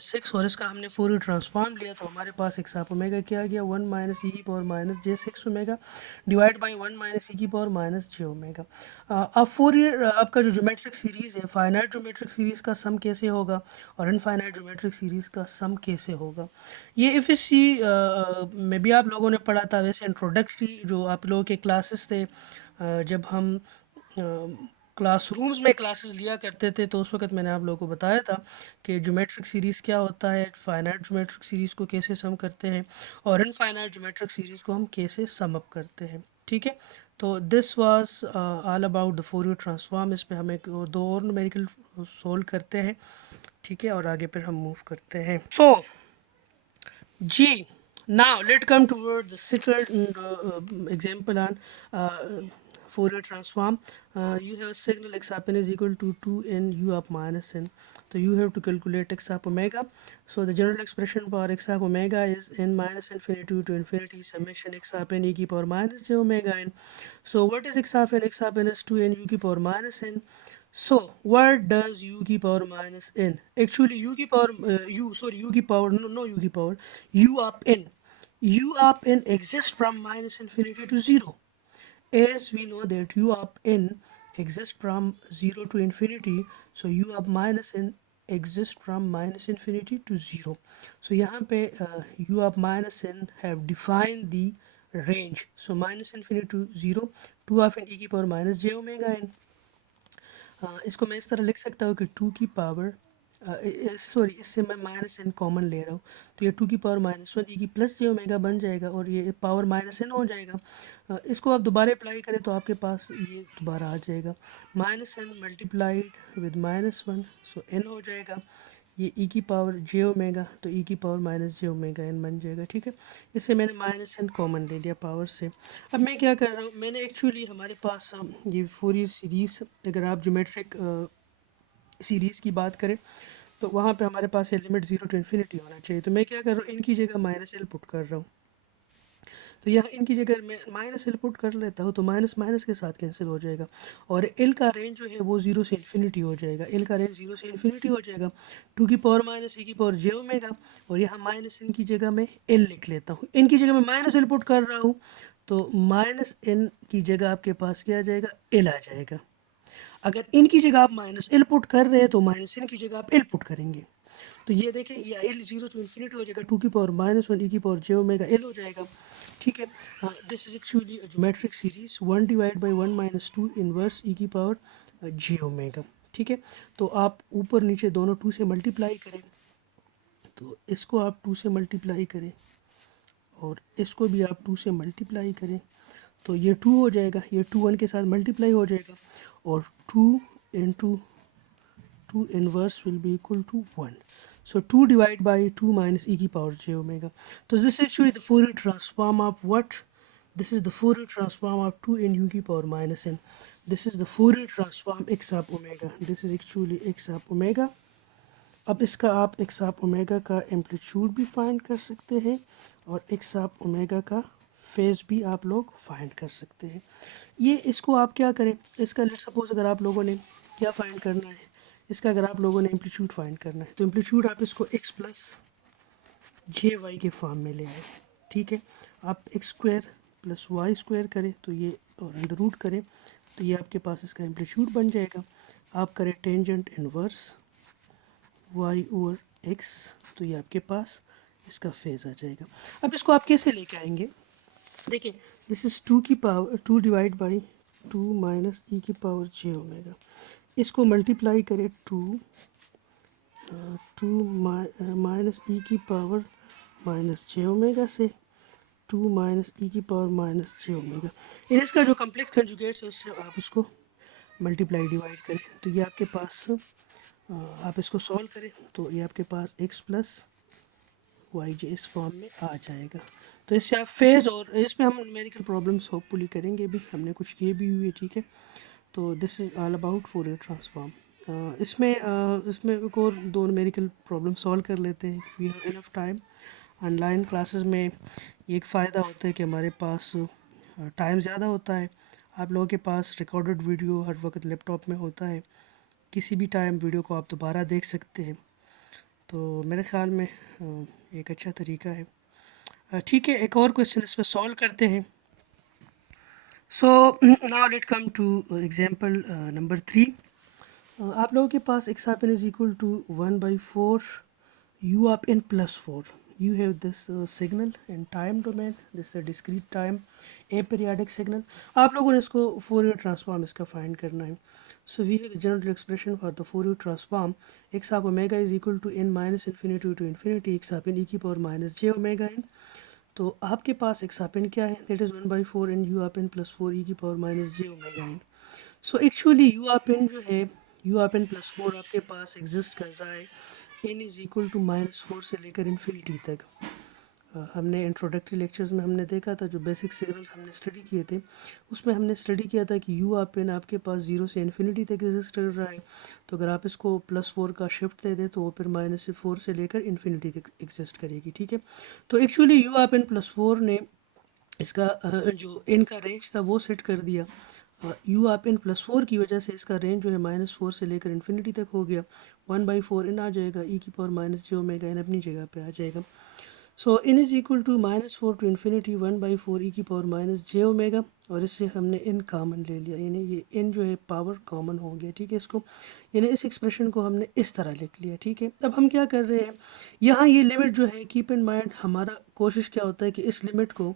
6, और इसका हमने फोरियर ट्रांसफॉर्म लिया तो हमारे पास एक साप ओमेगा क्या आ गया, 1 माइनस ई की power minus J 6 omega divide by 1 minus E की पावर माइनस जे ओमेगा। अब फोरियर आपका जो ज्योमेट्रिक सीरीज़ है, फाइनाइट ज्योमेट्रिक सीरीज़ का सम कैसे होगा और इनफाइनाइट ज्योमेट्रिक सीरीज़ का सम कैसे होगा, ये एफएससी में भी आप लोगों ने पढ़ा था। वैसे इंट्रोडक्टरी जो आप लोगों के क्लासेस थे, जब हम क्लासरूम्स में क्लासेस लिया करते थे तो उस वक्त मैंने आप लोगों को बताया था कि ज्योमेट्रिक सीरीज़ क्या होता है, फाइनाइट ज्योमेट्रिक सीरीज़ को कैसे सम करते हैं और इनफाइनाइट ज्योमेट्रिक सीरीज़ को हम कैसे सम अप करते हैं। ठीक है, तो this was all about the Fourier transform. इस पे हम एक दो और न्यूमेरिकल सोल्व करते हैं, ठीक है, और आगे फिर हम मूव करते हैं। सो G. Now let's come toward the second example on Fourier transform. You have signal x up n is equal to 2n u up minus n. So you have to calculate x up omega. So the general expression for x up omega is n minus infinity to infinity summation x up n e की power minus j omega n. So what is x up n? X up n is 2n u की power minus n. So what does u की power minus n? Actually u की power u की power no u की power u up n exists from minus infinity to 0. As we know that u up n exists from 0 to infinity, so u up minus n exists from minus infinity to 0. So यहाँ पे u up minus n have defined the range. So minus infinity to 0, 2 of n e की power minus j omega n. इसको मैं इस तरह लिख सकता हूँ कि 2 की पावर सॉरी इससे मैं माइनस एन कॉमन ले रहा हूँ, तो ये 2 की पावर -1 ई की प्लस जे ओमेगा बन जाएगा और ये पावर -n हो जाएगा। इसको आप दोबारा अप्लाई करें तो आपके पास ये दोबारा आ जाएगा, -n multiplied with -1, so n हो जाएगा। ये ई की पावर जे ओमेगा, तो ई की पावर माइनस जे ओमेगा एन बन जाएगा। ठीक है, इससे मैंने -n कॉमन ले लिया पावर से। अब मैं क्या कर रहा हूँ, मैंने एक्चुअली हमारे पास ये फोरियर सीरीज़, अगर आप ज्योमेट्रिक सीरीज़ की बात करें तो वहाँ पे हमारे पास ये लिमिट 0 टू इन्फिनिटी होना चाहिए। तो मैं क्या कर रहा हूँ, इनकी जगह -l पुट कर रहा हूँ। तो यहाँ इनकी जगह मैं -l पुट कर लेता हूँ तो माइनस माइनस के साथ कैंसिल हो जाएगा और l का रेंज जो है वो 0 से इन्फिनिटी हो जाएगा। l का रेंज 0 से इन्फिनिटी हो जाएगा, 2 की पावर माइनस e की पावर j ओमेगा, और यहाँ -n की जगह मैं l लिख लेता हूँ। इनकी जगह मैं -l पुट कर रहा हूँ तो -n की जगह आपके पास क्या आ जाएगा, l आ जाएगा। अगर इनकी जगह आप -l पुट कर रहे हैं तो -n की जगह आप l पुट करेंगे। तो ये देखें, ये l 0 टू इन्फिनिटी हो जाएगा, 2 की पावर -1 e की पावर j ओमेगा l हो जाएगा। ठीक है, this is actually geometric series 1 divide by 1 minus 2 inverse e की पावर j ओमेगा। ठीक है, तो आप ऊपर नीचे दोनों 2 से मल्टीप्लाई करें, तो इसको आप 2 से मल्टीप्लाई करें और इसको भी आप 2 से मल्टीप्लाई करें, तो ये 2 हो जाएगा, ये 2 1 के साथ मल्टीप्लाई हो जाएगा और 2 into 2 inverse will be equal to 1. So 2 divided by 2 minus e की power j omega. So this is actually the Fourier transform of what? This is the Fourier transform of 2 in u की power minus n. This is the Fourier transform x of omega. This is actually x of omega. अब इसका आप x of omega का amplitude भी find कर सकते हैं और x of omega का फेज भी आप लोग फाइंड कर सकते हैं। ये इसको आप क्या करें, इसका लेट सपोज अगर आप लोगों ने क्या फाइंड करना है, इसका अगर आप लोगों ने एम्पलीट्यूड फाइंड करना है तो एम्पलीट्यूड आप इसको x प्लस जे वाई के फॉर्म में ले आए। ठीक है, आप x square plus y square करें तो ये और अंडर रूट करें तो ये आपके पास इसका एम्पलीट्यूड बन जाएगा। आप करें tangent inverse y over x तो ये आपके पास इसका फेज आ जाएगा। अब इसको आप कैसे लेके आएंगे, देखिए दिस इज़ 2 की power 2 divide by 2 minus E की पावर जे ओमेगा, इसको मल्टीप्लाई करें 2 माइनस ई की पावर माइनस जे ओमेगा से, 2 माइनस ई की पावर माइनस जे ओमेगा। इन इसका जो कम्प्लेक्स कंजुगेट्स है उससे आप उसको मल्टीप्लाई डिवाइड करें तो ये आपके पास आप इसको सॉल्व करें तो ये आपके पास x प्लस वाई जे इस फॉर्म में आ जाएगा। तो इससे आप फेज़ और इसमें हम न्यूमेरिकल प्रॉब्लम्स होपफुली करेंगे भी, हमने कुछ किए भी हुए, ठीक है। तो this is all about Fourier transform. इसमें एक और दो न्यूमेरिकल प्रॉब्लम सॉल्व कर लेते हैं, we have enough time. Online classes में ये एक फ़ायदा होता है कि हमारे पास टाइम ज़्यादा होता है। आप लोगों के पास रिकॉर्डेड वीडियो हर वक्त लैपटॉप में होता है, किसी भी टाइम वीडियो को आप दोबारा देख सकते हैं। तो मेरे ख़्याल में एक अच्छा तरीका है। ठीक है, एक और क्वेश्चन इस पर सॉल्व करते हैं। So now let come to example number 3। आप लोगों के पास x आप n is equal to 1/4 u up n plus 4. You have this signal in time domain. This is a discrete time aperiodic signal. आप लोगों ने इसको Fourier transform इसका फाइंड करना है. So we have the general expression for the Fourier transform x of omega is equal to n minus infinity to infinity x of n e की power minus j omega n. तो आपके पास x of n क्या है? That is 1/4 n u of n plus 4 e की power minus j omega n. So actually u of n जो है u of n plus 4 आपके पास exist कर रहा है n इज़ इक्वल टू -4 से लेकर इन्फिनिटी तक। हमने इंट्रोडक्टरी लेक्चर्स में हमने देखा था, जो बेसिक सिग्नल्स हमने स्टडी किए थे उसमें हमने स्टडी किया था कि यू आप एन आपके पास 0 से इन्फिनिटी तक एग्जिस्ट कर रहा है। तो अगर आप इसको +4 का शिफ्ट दे दें तो वो फिर -4 से लेकर इन्फिनिटी तक एग्जिस्ट करेगी, ठीक है। तो एक्चुअली यू आप एन +4 ने इसका जो एन का रेंज था वो सेट कर दिया। यू आप एन +4 की वजह से इसका रेंज जो है -4 से लेकर इन्फिनिटी तक हो गया। 1/4 इन आ जाएगा, ई की पावर माइनस जे ओमेगा एन अपनी जगह पे आ जाएगा। So N is equal to -4 to infinity 1/4 ई की पावर माइनस जे ओमेगा, और इससे हमने इन कॉमन ले लिया, यानी ये इन जो है पावर कॉमन हो गया, ठीक है। इसको यानी इस एक्सप्रेशन को हमने इस तरह लिख लिया, ठीक है। अब हम क्या कर रहे हैं, यहाँ ये लिमिट जो है, कीप इन माइंड हमारा कोशिश क्या होता है कि इस लिमिट को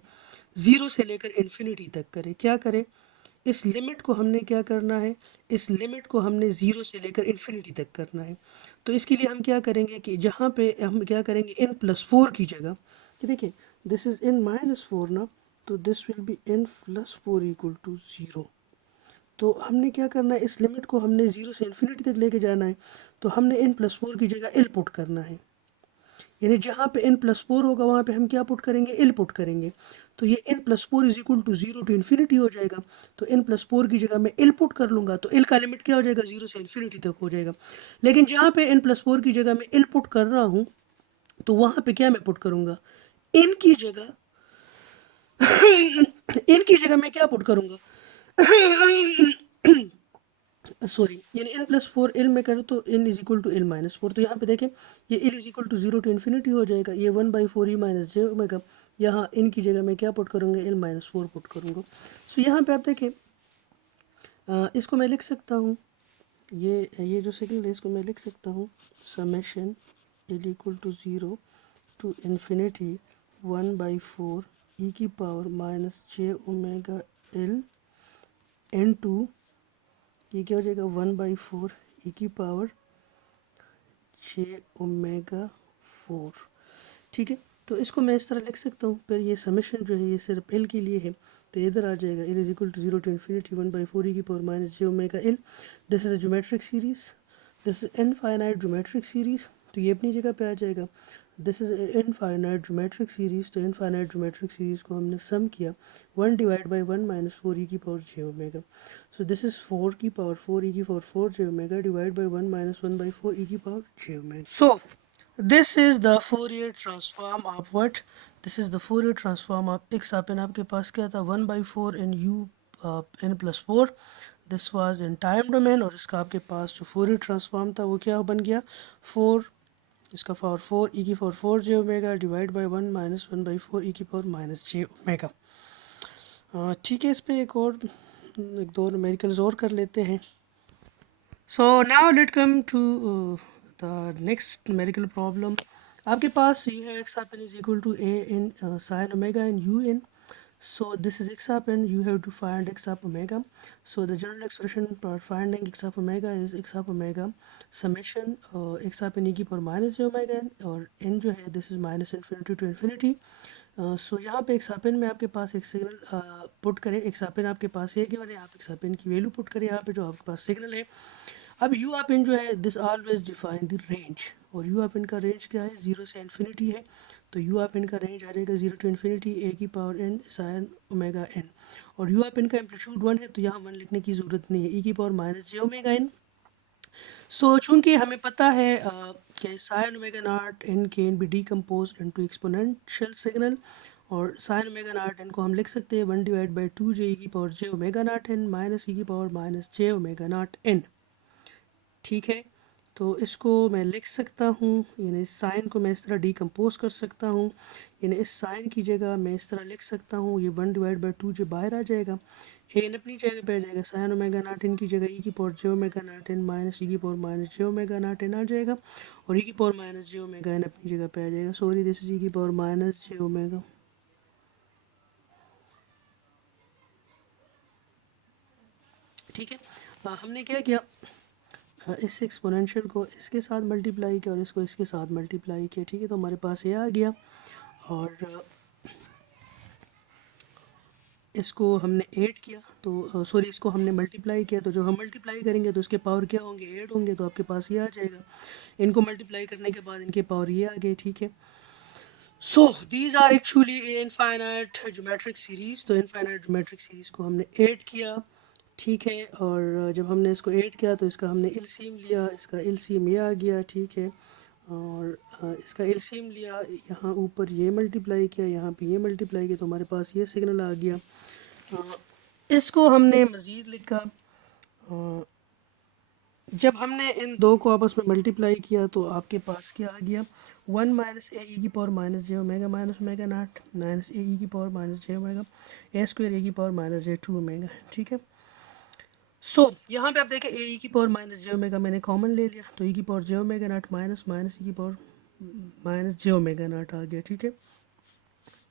0 से लेकर इन्फिनिटी तक करें। क्या करें, इस लिमिट को हमने क्या करना है, इस लिमिट को हमने 0 से लेकर इन्फिनिटी तक करना है। तो इसके लिए हम क्या करेंगे कि जहाँ पे हम क्या करेंगे, n +4 की जगह, कि देखिए दिस इज़ n -4 ना, तो this will be n +4 equal to 0। तो हमने क्या करना है, इस लिमिट को हमने 0 से इन्फिनिटी तक लेके जाना है। तो हमने n +4 की जगह l पुट करना है, यानी जहाँ पे n+4 होगा वहाँ पे हम क्या पुट करेंगे, l पुट करेंगे। तो ये n+4 is equal to 0 to infinity हो जाएगा। तो n+4 की जगह मैं l पुट कर लूँगा, तो l का लिमिट क्या हो जाएगा, 0 से इन्फिनिटी तक हो जाएगा। लेकिन जहाँ पे n+4 की जगह मैं l पुट कर रहा हूँ, तो वहाँ पे क्या मैं पुट करूँगा, n की जगह n की जगह मैं क्या पुट करूँगा, सॉरी, यानी n+4 l में करूँ तो n is equal to l -4। तो यहाँ पे देखें ये l is equal to 0 to infinity हो जाएगा, ये 1/4 e माइनस जे ओमेगा, यहाँ n की जगह मैं क्या पुट करूँगा, l -4 पुट करूँगा। सो यहाँ पे आप देखें इसको मैं लिख सकता हूँ, ये जो सिग्नल है इसको मैं लिख सकता हूँ summation l equal to 0 to infinity 1/4 e की पावर माइनस जे ओमेगा l n2, ये क्या हो जाएगा 1/4 e की पावर जे ओमेगा 4, ठीक है। तो इसको मैं इस तरह लिख सकता हूँ, फिर ये समेशन जो है ये सिर्फ एल के लिए है, तो इधर आ जाएगा l is equal to 0 to infinity 1/4 ई की power minus J omega l. This is a geometric series, this is infinite geometric series, तो ये अपनी जगह पे आ जाएगा। This is infinite geometric series, तो इनफाइनाइट ज्योमेट्रिक सीरीज को हमने सम किया 1 डिवाइड बाई 1 माइनस 4 ई की power J omega. So this is 4 की पावर 4 e की power 4 j omega divided by 1 minus 1/4 e की power j omega. So this is the Fourier transform of what? This is the Fourier transform of x अपन आपके पास क्या था 1/4 and u n plus 4. This was in time domain, और इसका आपके पास जो Fourier transform था वो क्या बन गया 4, इसका पावर 4 e की power 4 j omega divide by 1 minus 1/4 e की पावर माइनस j omega. ठीक है, इस पे एक दो न्यूमेरिकल्स और कर लेते हैं। So now let come to the next numerical problem. आपके पास you have X of N is equal to A N sine omega N U N. So this is x up and you have to find x up omega. So the general expression for finding x up omega is x up omega summation x up n e की power minus j omega n, और n जो है this is minus infinity to infinity सो यहाँ पे एक्सापिन में आपके पास एक signal put करें, एक्सापिन आपके पास ये गिवन है, आप एक्सापिन की वैल्यू पुट करें यहाँ पे जो आपके पास सिग्नल है। अब यू आप इन जो है this always define the range, और यू आप इन का रेंज क्या है, 0 से इन्फिनिटी है, तो यू आप इन का रेंज आ जाएगा 0 टू इन्फिनिटी ए की power n sine omega n, और यू आप इन का एम्पलीट्यूड 1 है तो यहाँ 1 लिखने की ज़रूरत नहीं है, ई की पावर माइनस जे ओमेगा एन। सो चूंकि हमें पता है कि sine omega naught N can be decompose into exponential signal, और साइन ओमेगा नॉट एन को हम लिख सकते हैं 1/2 जे ई की पावर जे omega naught N minus E की पावर माइनस जे ओमेगा नॉट एन। ठीक है, तो इसको मैं लिख सकता हूँ, यानी साइन को मैं इस तरह डीकम्पोज कर सकता हूँ, यानी इस साइन की जगह मैं इस तरह लिख सकता हूँ, ये 1/2 जो बाहर आ जाएगा, एन अपनी जगह पे आ जाएगा, साइन ओमेगा नॉट एन की जगह ई की पावर जे omega naught N minus E की पावर माइनस जे ओमेगा नॉट एन आ जाएगा, और ई की पावर माइनस जे ओमेगा एन अपनी जगह पे आ जाएगा, सॉरी दिस इज ई की पावर माइनस जे ओमेगा। ठीक है, हमने क्या किया, इस एक्सपोनेंशियल को इसके साथ मल्टीप्लाई किया और इसको इसके साथ मल्टीप्लाई किया। ठीक है, तो हमारे पास ये आ गया, और इसको हमने ऐड किया, तो सॉरी इसको हमने मल्टीप्लाई किया, तो जब हम मल्टीप्लाई करेंगे तो इसके पावर क्या होंगे, ऐड होंगे, तो आपके पास ये आ जाएगा। इनको मल्टीप्लाई करने के बाद इनके पावर ये आ गए। ठीक है, so these are actually infinite geometric series, तो इनफाइनाइट ज्योमेट्रिक सीरीज को हमने ऐड किया। ठीक है, और जब हमने इसको ऐड किया तो इसका हमने एलसीएम लिया, इसका एलसीएम ये आ गया। ठीक है, और इसका एलसीएम लिया, यहाँ ऊपर ये मल्टीप्लाई किया, यहाँ पे ये मल्टीप्लाई किया, तो हमारे पास ये सिग्नल आ गया। इसको हमने मज़ीद लिखा, जब हमने इन दो को आपस में मल्टीप्लाई किया तो आपके पास क्या आ गया, 1 माइनस ए ई की पावर माइनस जे omega minus omega naught minus ए ई की power minus J omega a square a की पावर माइनस जे टू ओमेगा। ठीक है, सो यहाँ पे आप देखें ए ई की पावर माइनस जे ओमेगा मैंने कॉमन ले लिया, तो ई की पावर जे omega naught minus minus E की पावर माइनस जे ओमेगा नॉट आ गया। ठीक है,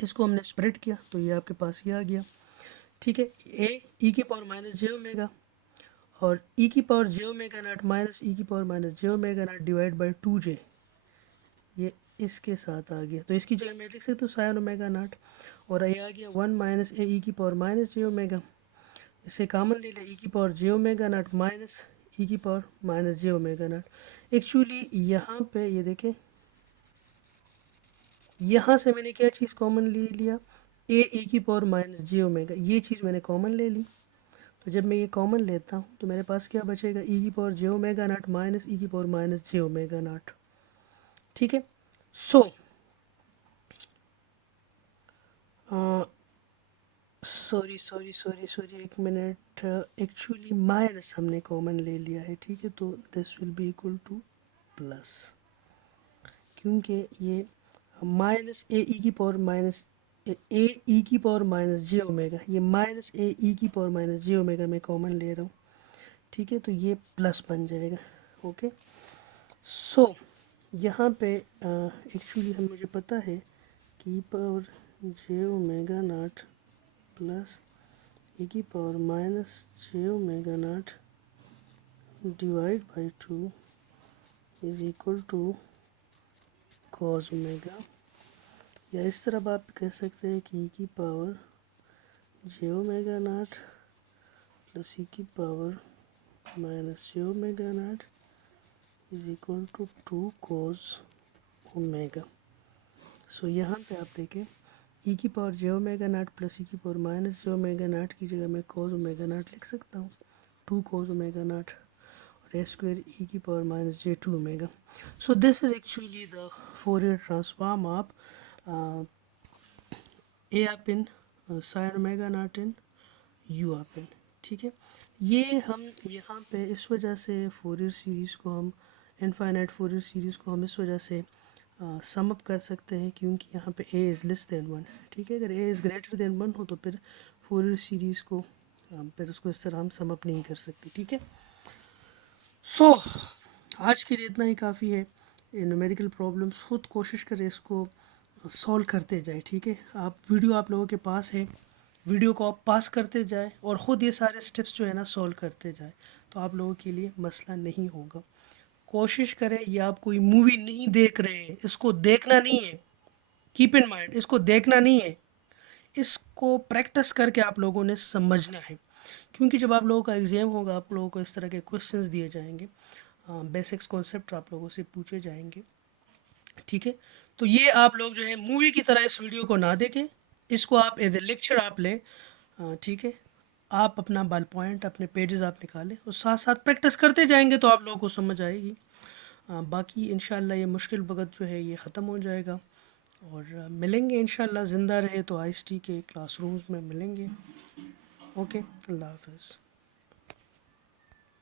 इसको हमने स्प्रेड किया तो ये आपके पास ये आ गया। ठीक है, ए ई की पावर माइनस जे ओमेगा और ई की पावर जे ओमेगा नॉट माइनस ई की power minus J omega not divide by 2j, ये इसके साथ आ गया, तो इसकी जगह मैं लिख सकता हूँ साइन ओमेगा नॉट, और ये आ गया 1 माइनस ए ई की पावर माइनस जे ओमेगा, इसे कॉमन ले लिया, ई की पावर जे ओमेगा नॉट माइनस ई की पावर माइनस जे ओमेगा नॉट। एक्चुअली यहाँ पे ये देखें, यहाँ से मैंने क्या चीज़ कॉमन ले लिया, ए ई की पावर माइनस जे ओमेगा, ये चीज़ मैंने कॉमन ले ली। तो जब मैं ये कॉमन लेता हूँ तो मेरे पास क्या बचेगा, ई की पावर जे ओमेगा नॉट माइनस ई की पावर माइनस जे ओमेगा नॉट। ठीक है, so sorry sorry sorry sorry एक मिनट, एक्चुअली माइनस हमने कॉमन ले लिया है। ठीक है, तो this will be equal to plus, क्योंकि ये माइनस ए ई की पावर माइनस ए ई की पावर माइनस जे ओमेगा, ये माइनस ए ई की पावर माइनस जे ओमेगा मैं कॉमन ले रहा हूँ। ठीक है, तो ये प्लस बन जाएगा। ओके, सो यहाँ पे एक्चुअली हम मुझे पता है कि power J omega not plus e की power minus J omega not divide by 2 is equal to cos omega, या इस तरह आप कह सकते हैं कि e की power J omega not plus e की power minus J omega naught is equal to 2 cos omega. So यहाँ पे आप देखें, ई की power J omega not plus E की पावर माइनस जे ओमेगा नॉट की जगह मैं कॉस ओमेगा नॉट लिख सकता हूँ, 2 कॉस ओमेगा नॉट, और ए स्क्वायर ई की power minus J two omega. So this is actually the Fourier transform of A आप N sine omega naught N U आप इन। ठीक है, ये हम यहाँ पे इस वजह से फोरियर सीरीज़ को हम इनफाइनाइट फोरियर सीरीज़ को हम इस वजह से सम अप कर सकते हैं, क्योंकि यहाँ पे a इज़ लेस देन 1। ठीक है, अगर a इज़ ग्रेटर देन 1 हो तो फिर फोरियर सीरीज़ को फिर उसको इस तरह हम सम अप नहीं कर सकते। ठीक है, सो आज के लिए इतना ही काफ़ी है। न्यूमेरिकल प्रॉब्लम्स खुद कोशिश करें इसको सॉल्व करते जाए। ठीक है, वीडियो आप लोगों के पास है, वीडियो को आप पास करते जाए और ख़ुद ये सारे स्टेप्स जो है ना सॉल्व करते जाए, तो आप लोगों के लिए मसला नहीं होगा। कोशिश करें, ये आप कोई मूवी नहीं देख रहे हैं, इसको देखना नहीं है। कीप इन माइंड, इसको देखना नहीं है, इसको प्रैक्टिस करके आप लोगों ने समझना है। क्योंकि जब आप लोगों का एग्ज़ाम होगा, आप लोगों को इस तरह के क्वेश्चंस दिए जाएंगे, बेसिक्स कॉन्सेप्ट आप लोगों से पूछे जाएंगे, ठीक है। तो ये आप लोग जो है मूवी की तरह इस वीडियो को ना देखें, इसको आप एज ए लेक्चर आप लें, ठीक है। आप अपना बल पॉइंट, अपने पेजेस आप निकालें और साथ साथ प्रैक्टिस करते जाएंगे तो आप लोगों को समझ आएगी। बाकी इंशाल्लाह ये मुश्किल वक़्त जो है ये ख़त्म हो जाएगा और मिलेंगे इंशाल्लाह, ज़िंदा रहे तो आईएसटी के क्लासरूम्स में मिलेंगे। ओके, अल्लाह हाफ़िज़।